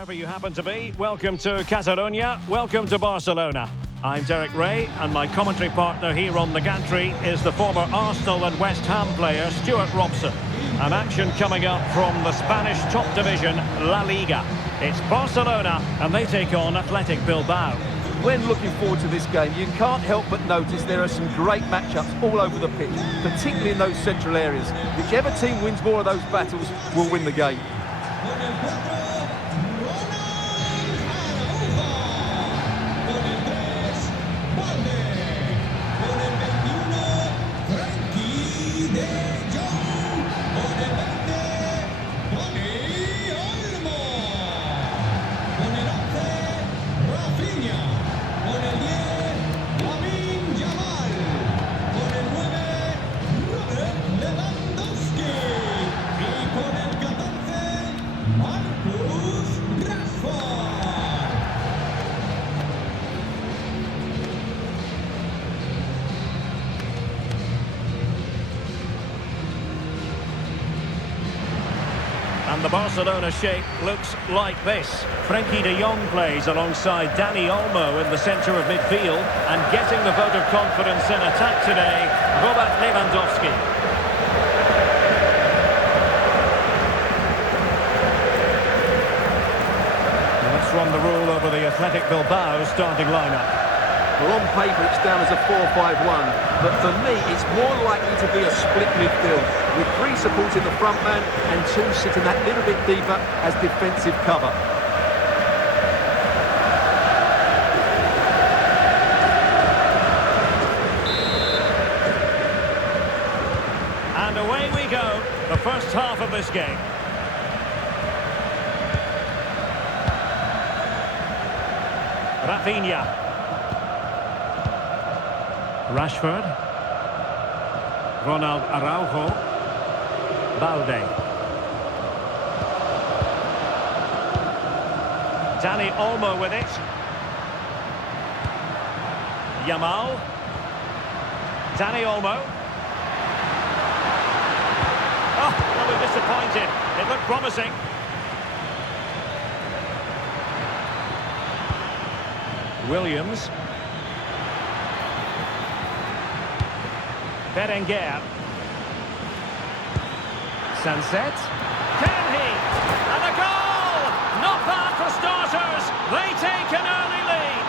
Wherever you happen to be, welcome to Catalonia, welcome to Barcelona. I'm Derek Ray, and my commentary partner here on the gantry is the former Arsenal and West Ham player Stuart Robson. An action coming up from the Spanish top division, La Liga. It's Barcelona, and they take on Athletic Bilbao. When looking forward to this game, you can't help but notice there are some great matchups all over the pitch, particularly in those central areas. Whichever team wins more of those battles will win the game. And the Barcelona shape looks like this. Frenkie de Jong plays alongside Dani Olmo in the centre of midfield, and getting the vote of confidence in attack today, Robert Lewandowski. Now let's run the rule over the Athletic Bilbao starting lineup. Well, on paper it's down as a 4-5-1, but for me it's more likely to be a split midfield, with three supporting the front man and two sitting that little bit deeper as defensive cover. And away we go, the first half of this game. Rafinha. Rashford, Ronald Araujo, Balde, Dani Olmo with it, Yamal, Dani Olmo. Oh, they were disappointed. It looked promising. Williams. Berenguer. Sunset. Can he? And a goal! Not bad for starters. They take an early lead.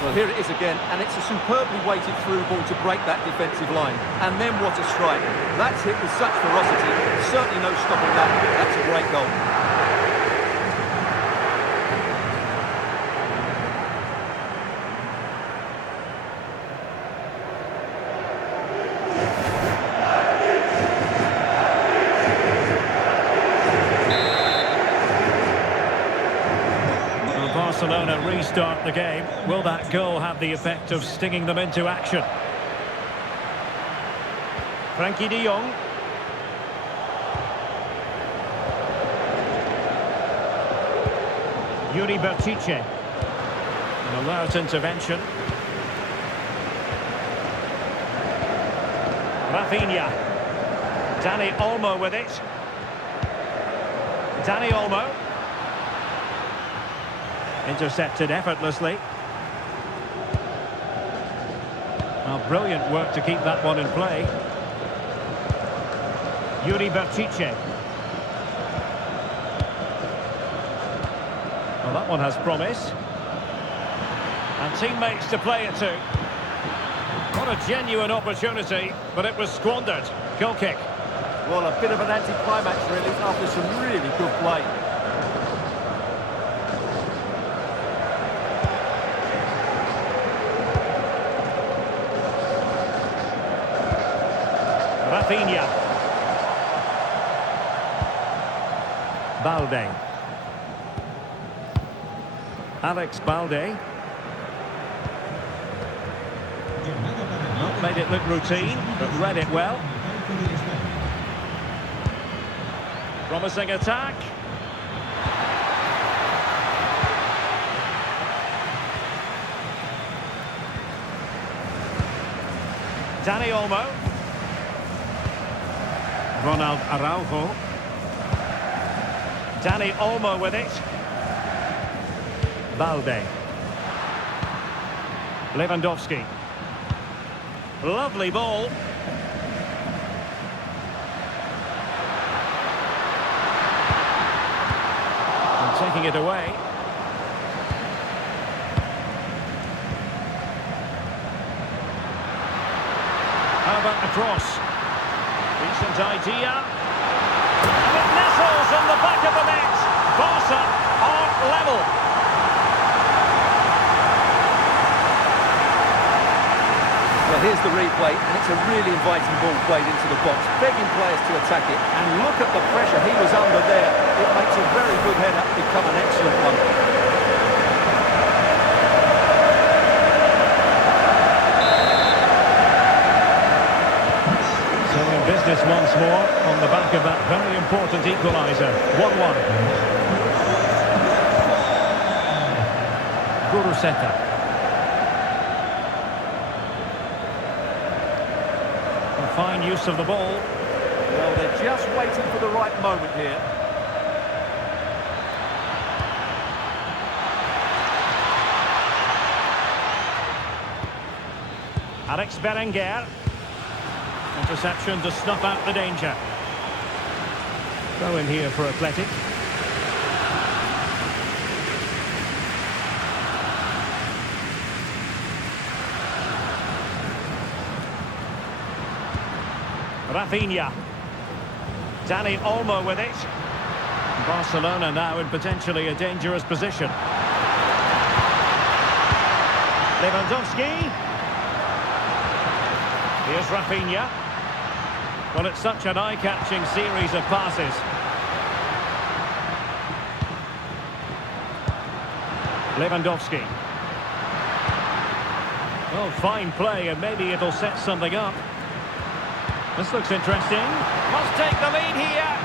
Well, here it is again, and it's a superbly weighted through ball to break that defensive line. And then what a strike. That's hit with such ferocity. Certainly no stopping that. That's a great goal. Barcelona restart the game. Will that goal have the effect of stinging them into action? Frenkie de Jong. Yuri Bertice. An alert intervention. Rafinha. Dani Olmo with it. Dani Olmo. Intercepted effortlessly. Well, brilliant work to keep that one in play. Yuri Bertice. Well, that one has promise. And teammates to play it to. What a genuine opportunity, but it was squandered. Goal kick. Well, a bit of an anti-climax really after some really good play. Rafinha. Balde. Alex Balde. Not made it look routine, but read it well. Promising attack. Dani Olmo. Ronald Araujo. Dani Olmo with it. Balde. Lewandowski. Lovely ball. And taking it away. How about the cross? Decent idea. And it nestles on the back of the net. Barca are level. Well, here's the replay, and it's a really inviting ball played into the box, begging players to attack it. And look at the pressure he was under there. It makes a very good header become an excellent one. So in business once more on the back of that very important equalizer. 1-1. Guruseta. Fine use of the ball. Well, they're just waiting for the right moment here. Alex Berenguer. Interception to snuff out the danger. Throw in here for Athletic. Rafinha. Dani Olmo with it. Barcelona now in potentially a dangerous position. Lewandowski. Here's Rafinha. Well, it's such an eye-catching series of passes. Lewandowski. Well, fine play, and maybe it'll set something up. This looks interesting. Must take the lead here.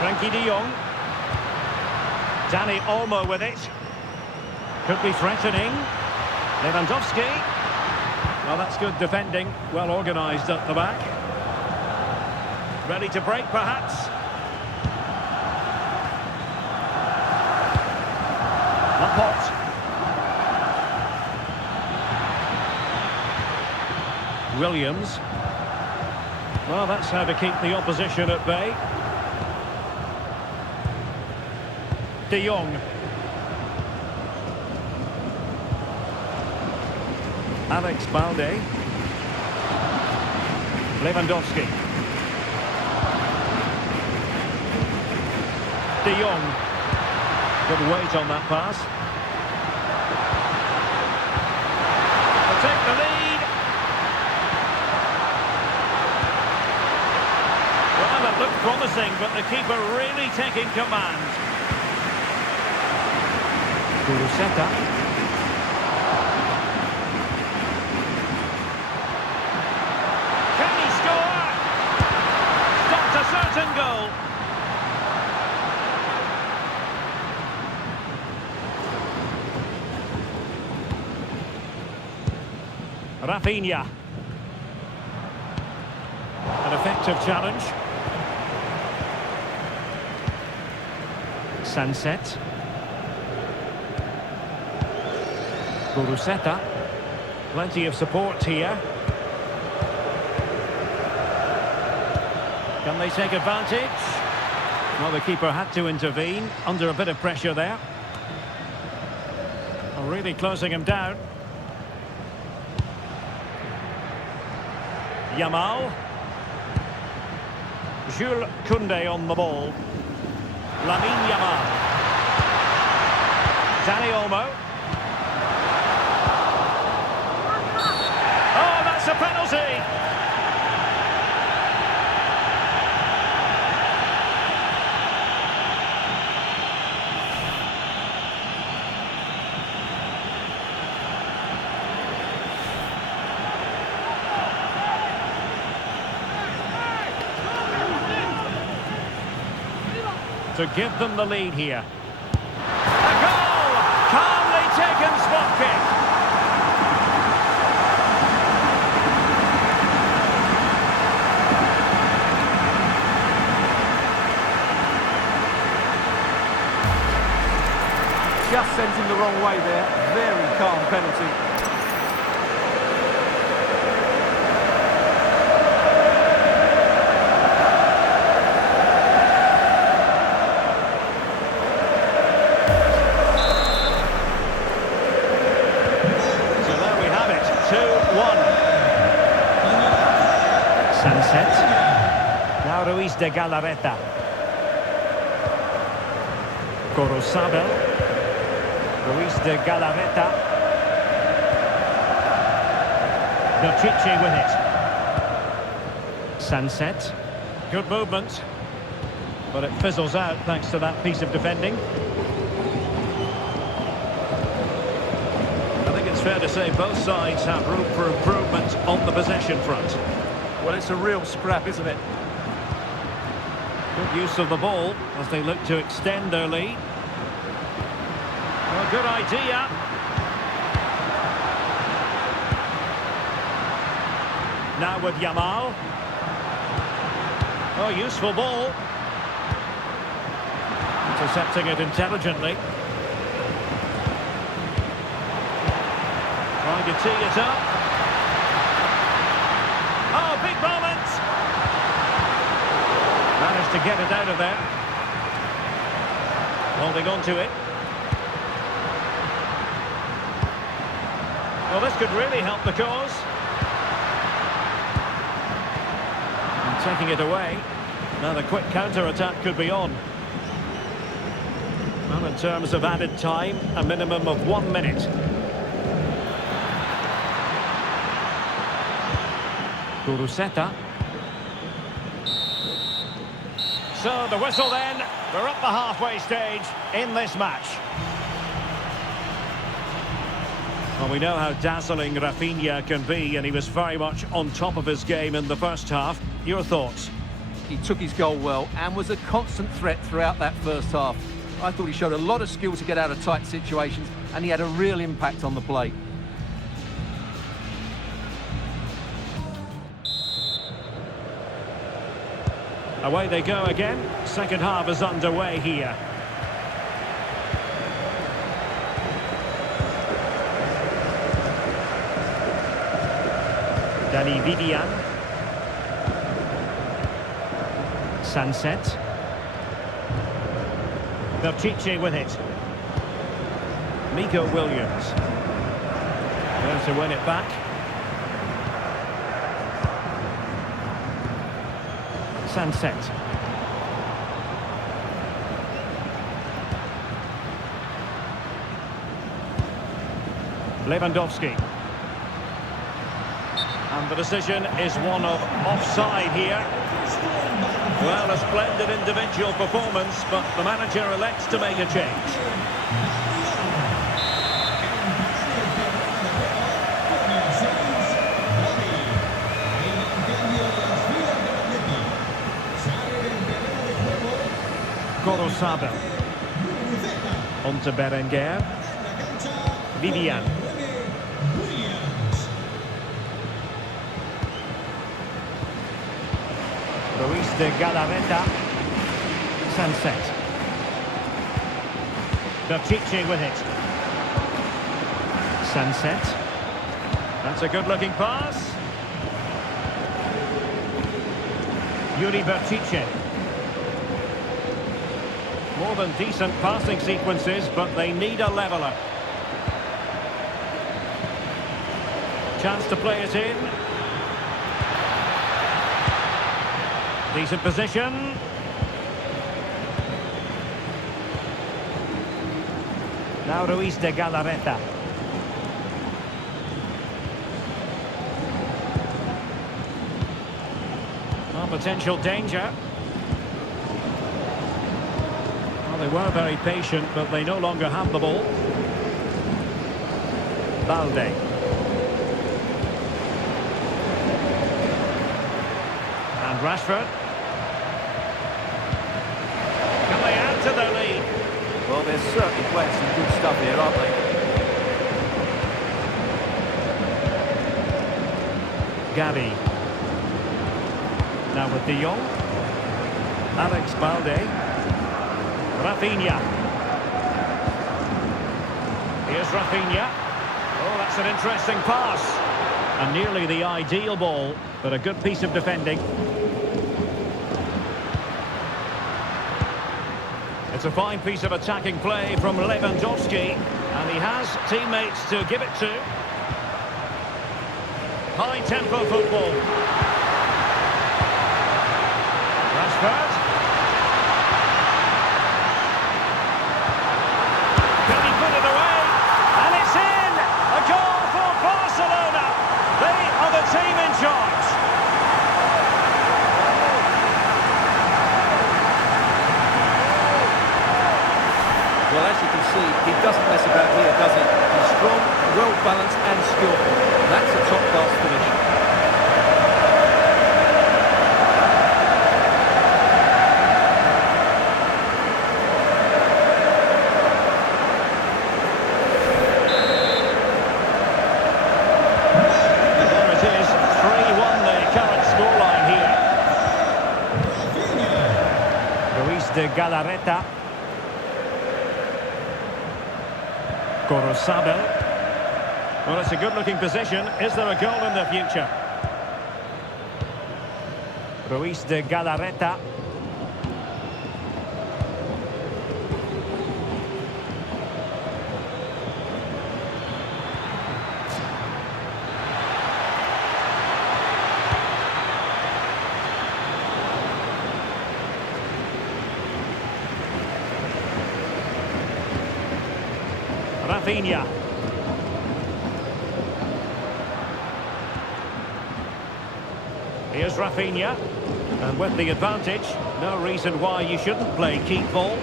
Frankie de Jong. Dani Olmo with it. Could be threatening. Lewandowski. Well, that's good defending. Well organised at the back. Ready to break, perhaps. Laporte. Williams. Well, that's how to keep the opposition at bay. De Jong. Alex Balde. Lewandowski. De Jong. Good weight on that pass. They'll take the lead. Well, it looked promising, but the keeper really taking command. Guruseta. Can he score? Stopped a certain goal. Rafinha. An effective challenge. Sunset. Guruseta. Plenty of support here. Can they take advantage? Well, the keeper had to intervene under a bit of pressure there. Really closing him down. Yamal. Jules Koundé on the ball. Lamine Yamal. Dani Olmo. Oh, that's a penalty! To give them the lead here. A goal! Calmly taken spot kick. Just sends him the wrong way there. Very calm penalty. So there we have it, 2-1. Sunset. Now Ruiz de Galarreta. Gorosabel. Ruiz de Galarreta. Berchiche with it. Sunset. Good movement. But it fizzles out thanks to that piece of defending. I think it's fair to say both sides have room for improvement on the possession front. Well, it's a real scrap, isn't it? Good use of the ball as they look to extend their lead. Well, good idea. Now with Yamal. Oh, useful ball. Intercepting it intelligently. Trying to tee it up. Oh, big moment! Managed to get it out of there. Holding on to it. Well, this could really help the cause. And taking it away. Now the quick counter-attack could be on. Well, in terms of added time, a minimum of 1 minute. Kuruseta. So the whistle then. We're up the halfway stage in this match. Well, we know how dazzling Rafinha can be, and he was very much on top of his game in the first half. Your thoughts? He took his goal well and was a constant threat throughout that first half. I thought he showed a lot of skill to get out of tight situations, and he had a real impact on the play. Away they go again. Second half is underway here. Dani Vidian. Sunset. Berchiche with it. Miko Williams. There's to win it back. Sunset. Lewandowski. And the decision is one of offside here. Well, a splendid individual performance, but the manager elects to make a change. Gorosabel. On to Berenguer. Vivian. Ruiz de Galarreta. Sunset. Berchiche with it. Sunset. That's a good-looking pass. Yuri Berchiche. More than decent passing sequences, but they need a leveller. Chance to play it in. Decent position. Now Ruiz de Galarreta. Well, potential danger. Well, they were very patient, but they no longer have the ball. Balde. And Rashford. Can they add to their lead? Well, they're certainly playing some good stuff here, aren't they? Gavi. Now with De Jong. Alex Balde. Rafinha. Rafinha. Oh, that's an interesting pass. And nearly the ideal ball, but a good piece of defending. It's a fine piece of attacking play from Lewandowski, and he has teammates to give it to. High-tempo football. Rashford. Can he put it away? And it's in! A goal for Barcelona! They are the team in charge. Well, as you can see, he doesn't mess about here, does he? He's strong, well-balanced and skillful. That's a top-class finish. There it is, 3-1 the current scoreline here. Luis de Galarreta. Gorosabel. Well, it's a good-looking position. Is there a goal in the future? Luis de Galarreta. Rafinha. Here's Rafinha. And with the advantage, no reason why you shouldn't play keep ball.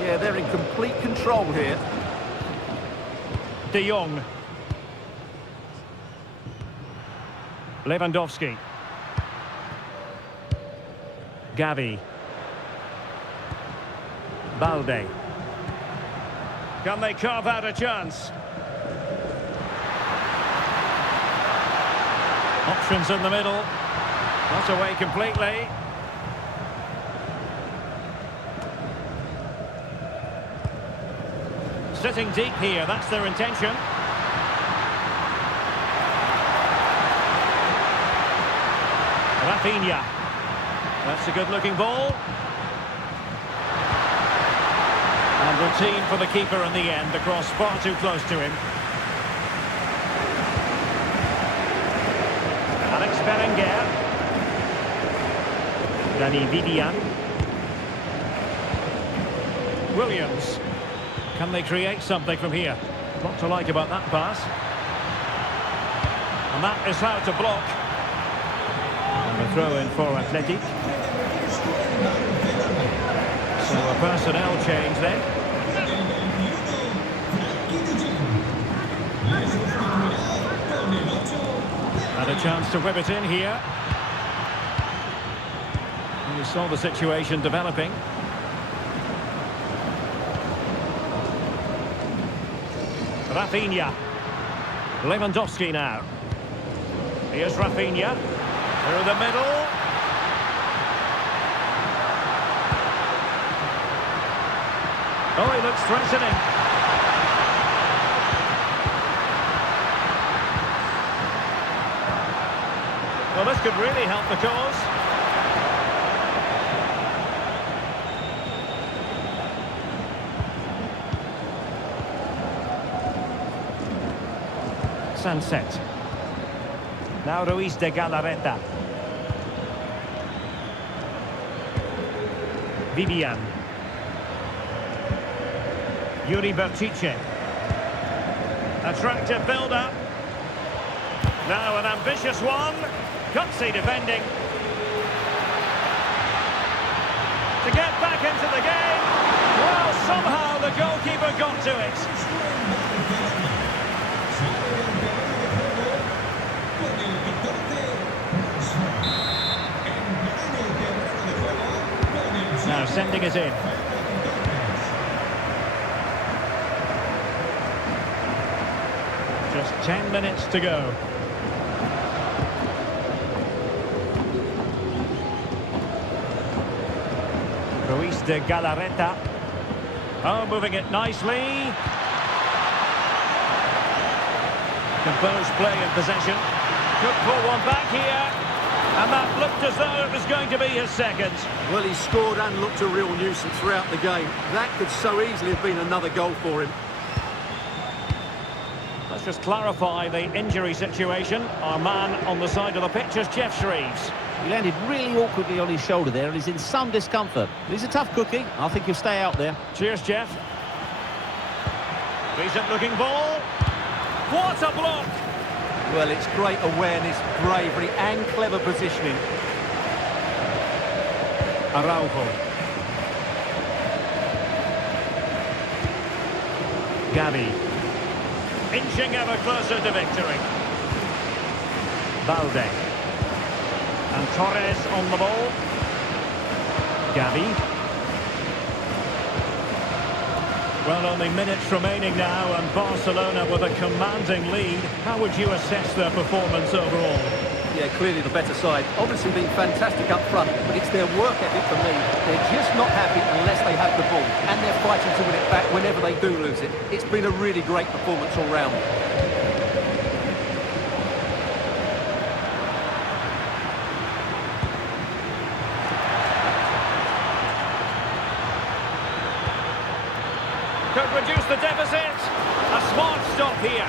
Yeah, they're in complete control here. De Jong. Lewandowski. Gavi. Balde. Can they carve out a chance? Options in the middle. Not away completely. Sitting deep here, that's their intention. Rafinha. That's a good-looking ball. And routine for the keeper in the end. The cross far too close to him. Alex Berenguer. Danny Vidian. Williams. Can they create something from here? Not to like about that pass. And that is how to block. And a throw in for Athletic. So a personnel change then. And a chance to whip it in here. And you saw the situation developing. Rafinha. Lewandowski now. Here's Rafinha. Through the middle. Oh, he looks threatening. Well, this could really help the cause. Sunset. Now Luis de Galarreta. Vivian. Yuri Berchiche. Attractive build-up. Now an ambitious one. Gutsy defending. To get back into the game. Well, somehow the goalkeeper got to it. Now sending it in. Just 10 minutes to go. Luis de Galarreta. Oh, moving it nicely. Composed play in possession. Could pull one back here. And that looked as though it was going to be his second. Well, he scored and looked a real nuisance throughout the game. That could so easily have been another goal for him. Let's just clarify the injury situation. Our man on the side of the pitch is Jeff Shreves. He landed really awkwardly on his shoulder there and he's in some discomfort. He's a tough cookie. I think he'll stay out there. Cheers, Jeff. Decent looking ball. What a block! Well, it's great awareness, bravery and clever positioning. Araujo. Gavi. Inching ever closer to victory. Balde. And Torres on the ball. Gavi. Well, only minutes remaining now, and Barcelona with a commanding lead. How would you assess their performance overall? Yeah, clearly the better side. Obviously been fantastic up front, but it's their work ethic for me. They're just not happy unless they have the ball, and they're fighting to win it back whenever they do lose it. It's been a really great performance all round. Could reduce the deficit. A smart stop here.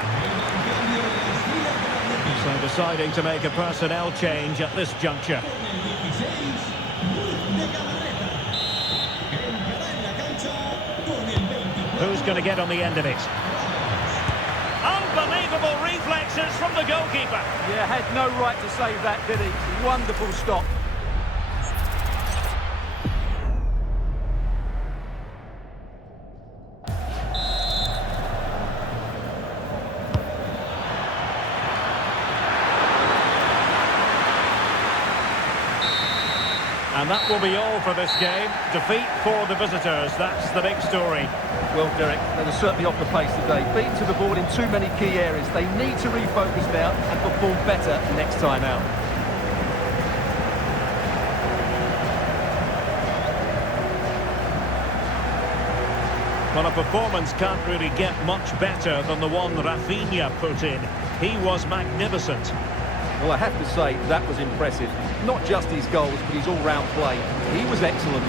So deciding to make a personnel change at this juncture. Who's going to get on the end of it? Unbelievable reflexes from the goalkeeper. Yeah, had no right to save that, did he? Wonderful stop. And that will be all for this game. Defeat for the visitors. That's the big story. Well, Derek, they were certainly off the pace today. Beaten to the ball in too many key areas. They need to refocus now and perform better next time out. Well, a performance can't really get much better than the one Rafinha put in. He was magnificent. Well, I have to say, that was impressive. Not just his goals, but his all-round play. He was excellent.